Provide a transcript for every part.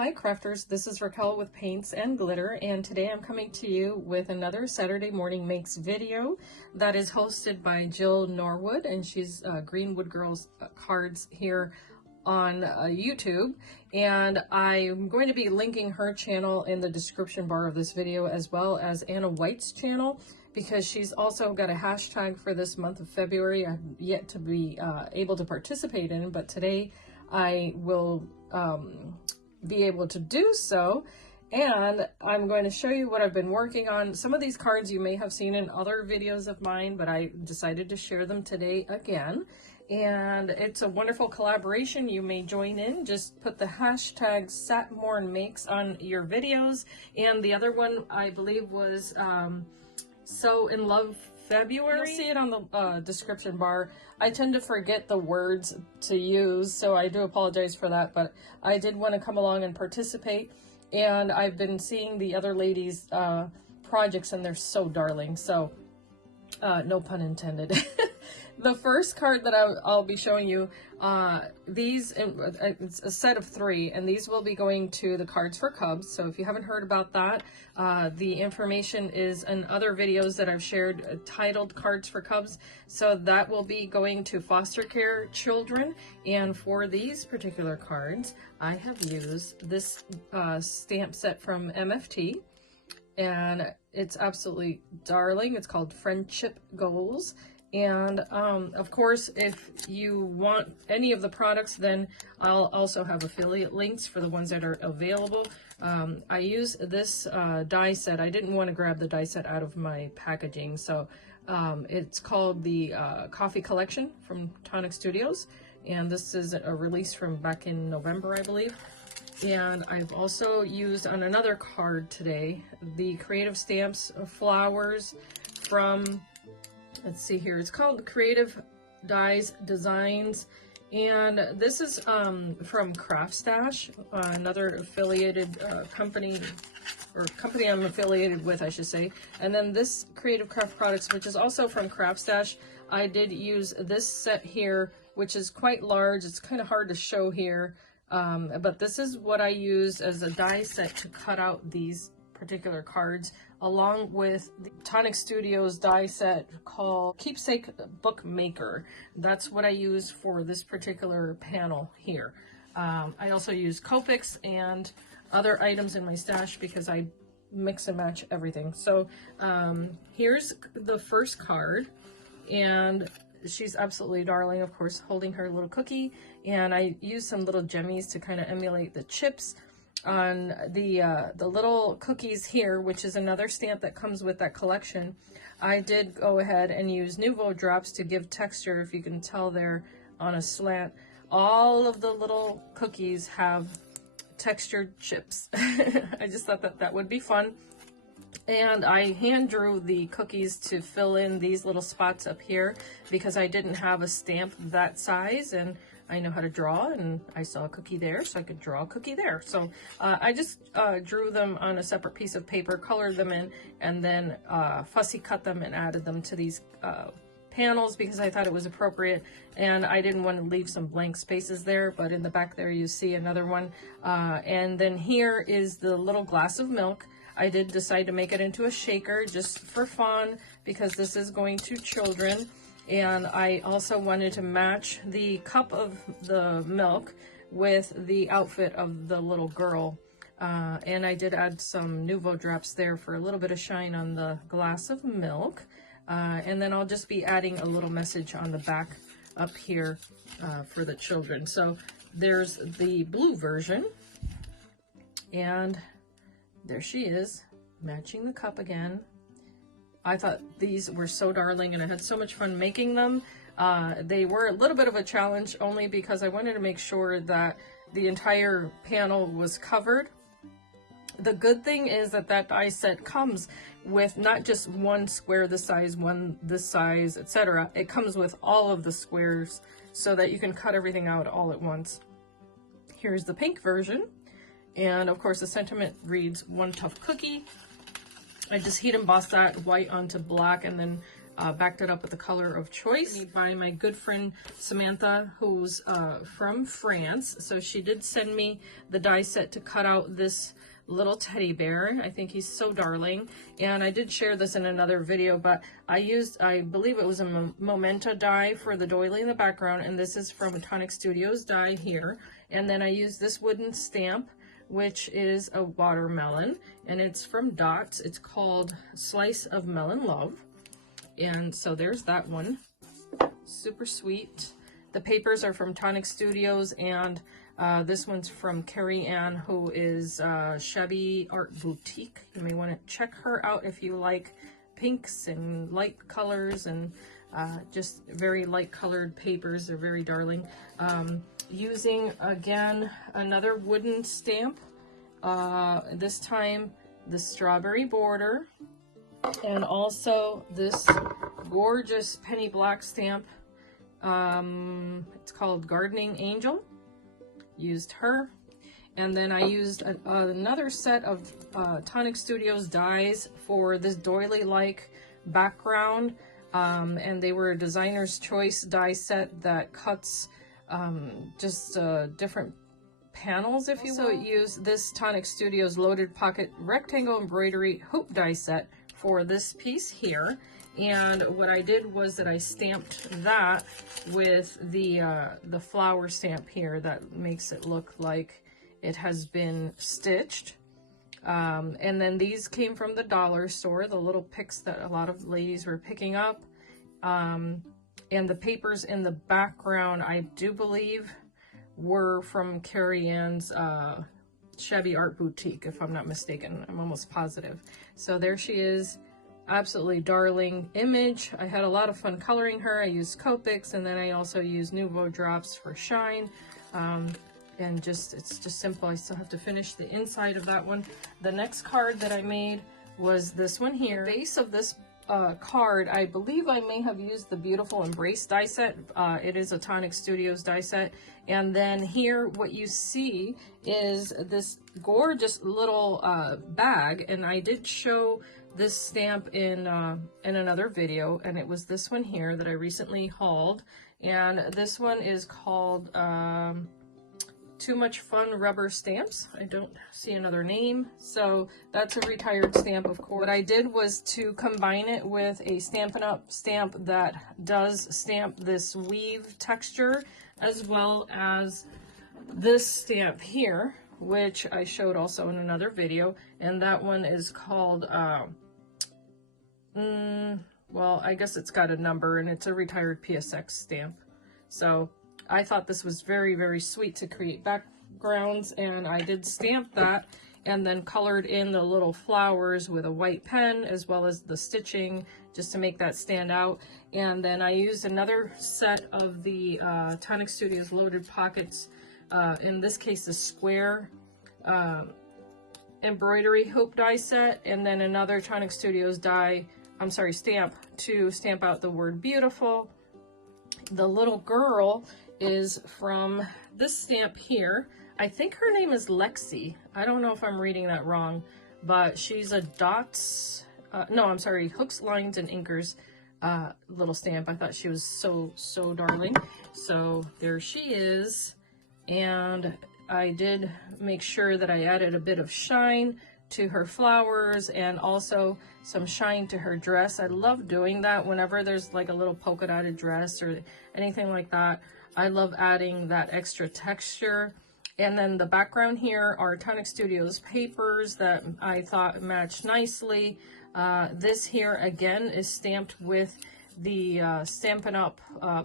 Hi crafters, this is Raquel with Paints and Glitter, and today I'm coming to you with another Saturday Morning Makes video that is hosted by Jill Norwood, and she's Greenwood Girls Cards here on YouTube, and I'm going to be linking her channel in the description bar of this video, as well as Anna Wight's channel, because she's also got a hashtag for this month of February I'm yet to be able to participate in, but today I will be able to do so, and I'm going to show you what I've been working on. Some of these cards you may have seen in other videos of mine, but I decided to share them today again, and it's a wonderful collaboration. You may join in. Just put the hashtag Satmornmakes on your videos, and the other one I believe was Sewinlovefebruary. You'll see it on the description bar. I tend to forget the words to use, so I do apologize for that, but I did want to come along and participate, and I've been seeing the other ladies' projects, and they're so darling, so no pun intended. The first card that I'll be showing you, it's a set of 3, and these will be going to the Cards for Cubs. So if you haven't heard about that, the information is in other videos that I've shared titled Cards for Cubs. So that will be going to foster care children. And for these particular cards, I have used this stamp set from MFT. And it's absolutely darling. It's called Friendship Goals. And of course, if you want any of the products, then I'll also have affiliate links for the ones that are available. I use this die set. I didn't want to grab the die set out of my packaging, so it's called the Coffee Collection from Tonic Studios, and this is a release from back in November, I believe. And I've also used on another card today the Creative Stamps Flowers from, let's see here, it's called Creative Dies Designs, and this is from Craft Stash, another affiliated company, or company I'm affiliated with, I should say. And then this Creative Craft Products, which is also from Craft Stash, I did use this set here, which is quite large. It's kind of hard to show here, but this is what I use as a die set to cut out these particular cards, along with the Tonic Studios die set called Keepsake Bookmaker. That's what I use for this particular panel here. I also use Copics and other items in my stash because I mix and match everything. So here's the first card, and she's absolutely darling, of course, holding her little cookie, and I use some little jemmies to kind of emulate the chips on the little cookies here, which is another stamp that comes with that collection. I did go ahead and use Nouveau drops to give texture. If you can tell there on a slant, all of the little cookies have textured chips. I just thought that that would be fun. And I hand drew the cookies to fill in these little spots up here because I didn't have a stamp that size, and I know how to draw, and I saw a cookie there, so I could draw a cookie there. So I just drew them on a separate piece of paper, colored them in, and then fussy cut them and added them to these panels because I thought it was appropriate, and I didn't want to leave some blank spaces there. But in the back there you see another one, and then here is the little glass of milk. I did decide to make it into a shaker just for fun because this is going to children. And I also wanted to match the cup of the milk with the outfit of the little girl. And I did add some Nouveau drops there for a little bit of shine on the glass of milk. And then I'll just be adding a little message on the back up here for the children. So there's the blue version. And there she is, matching the cup again. I thought these were so darling, and I had so much fun making them. They were a little bit of a challenge only because I wanted to make sure that the entire panel was covered. The good thing is that that die set comes with not just one square this size, one this size, etc. It comes with all of the squares so that you can cut everything out all at once. Here's the pink version, and of course the sentiment reads, "One tough cookie." I just heat embossed that white onto black, and then backed it up with the color of choice by my good friend Samantha, who's from France. So she did send me the die set to cut out this little teddy bear. I think he's so darling, and I did share this in another video, but I believe it was a Momenta die for the doily in the background, and this is from Tonic Studios die here. And then I used this wooden stamp, which is a watermelon, and it's from Dots. It's called Slice of Melon Love. And so there's that one. Super sweet. The papers are from Tonic Studios, and this one's from Carrie Ann, who is Shabby Art Boutique. You may want to check her out if you like pinks and light colors and just very light colored papers. They're very darling. Using, again, another wooden stamp. This time, the strawberry border. And also this gorgeous penny black stamp. It's called Gardening Angel. Used her. And then I used another set of Tonic Studios dies for this doily-like background. And they were a designer's choice die set that cuts just different panels, if you will. So use this Tonic Studios Loaded Pocket Rectangle Embroidery Hoop die set for this piece here. And what I did was that I stamped that with the flower stamp here that makes it look like it has been stitched. And then these came from the dollar store, the little picks that a lot of ladies were picking up. And the papers in the background, I do believe, were from Carrie Ann's Shabby Art Boutique, if I'm not mistaken. I'm almost positive. So there she is. Absolutely darling image. I had a lot of fun coloring her. I used Copics, and then I also used Nouveau drops for shine. And it's just simple. I still have to finish the inside of that one. The next card that I made was this one here. The base of this card, I believe I may have used the Beautiful Embrace die set. It is a Tonic Studios die set. And then here what you see is this gorgeous little bag, and I did show this stamp in another video, and it was this one here that I recently hauled. And this one is called Too Much Fun Rubber Stamps. I don't see another name, so that's a retired stamp, of course. What I did was to combine it with a Stampin' Up! Stamp that does stamp this weave texture, as well as this stamp here, which I showed also in another video, and that one is called, well, I guess it's got a number, and it's a retired PSX stamp. So I thought this was very, very sweet to create backgrounds, and I did stamp that and then colored in the little flowers with a white pen, as well as the stitching, just to make that stand out. And then I used another set of the Tonic Studios Loaded Pockets, in this case the square embroidery hoop die set, and then another Tonic Studios stamp to stamp out the word beautiful. The little girl is from this stamp here. I think her name is Lexi. I don't know if I'm reading that wrong, but she's a Dots, no, I'm sorry, Hooks, Lines, and Inkers little stamp. I thought she was so darling. So there she is. And I did make sure that I added a bit of shine to her flowers and also some shine to her dress. I love doing that whenever there's like a little polka dotted dress or anything like that. I love adding that extra texture. And then the background here are Tonic Studios papers that I thought matched nicely. This here again is stamped with the Stampin' Up!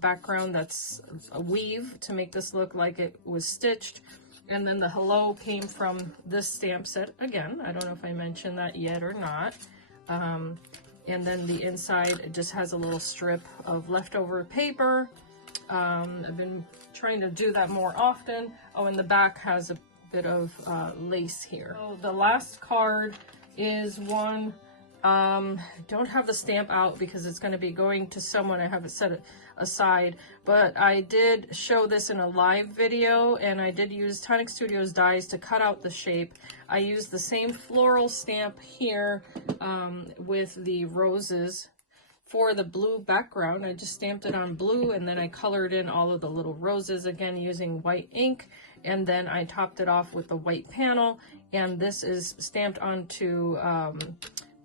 Background that's a weave to make this look like it was stitched. And then the hello came from this stamp set again. I don't know if I mentioned that yet or not. And then the inside just has a little strip of leftover paper. I've been trying to do that more often. Oh, and the back has a bit of lace here. So the last card is one, don't have the stamp out because it's going to be going to someone. I have it set aside, but I did show this in a live video, and I did use Tonic Studios dies to cut out the shape. I used the same floral stamp here with the roses For the blue background, I just stamped it on blue, and then I colored in all of the little roses again using white ink, and then I topped it off with the white panel, and this is stamped onto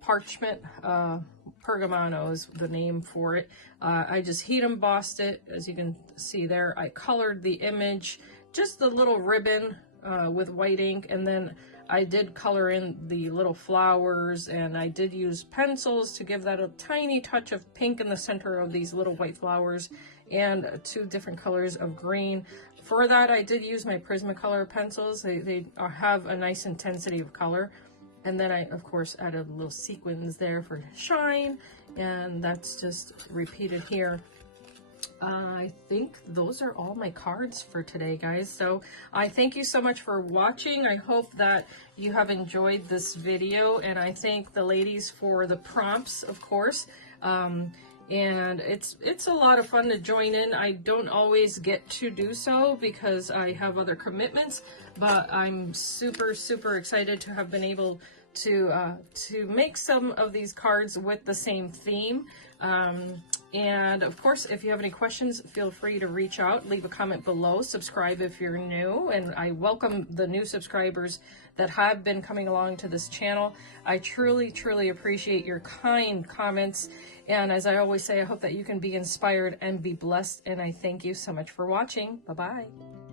parchment. Pergamano is the name for it. I just heat embossed it, as you can see there. I colored the image, just the little ribbon with white ink, and then I did color in the little flowers, and I did use pencils to give that a tiny touch of pink in the center of these little white flowers, and 2 different colors of green. For that, I did use my Prismacolor pencils. They have a nice intensity of color. And then I, of course, added little sequins there for shine, and that's just repeated here. I think those are all my cards for today, guys. So I thank you so much for watching. I hope that you have enjoyed this video, and I thank the ladies for the prompts, of course. And it's a lot of fun to join in. I don't always get to do so because I have other commitments, but I'm super excited to have been able to make some of these cards with the same theme. And of course, if you have any questions, feel free to reach out, leave a comment below, subscribe if you're new, and I welcome the new subscribers that have been coming along to this channel. I truly appreciate your kind comments, and as I always say, I hope that you can be inspired and be blessed, and I thank you so much for watching. Bye-bye.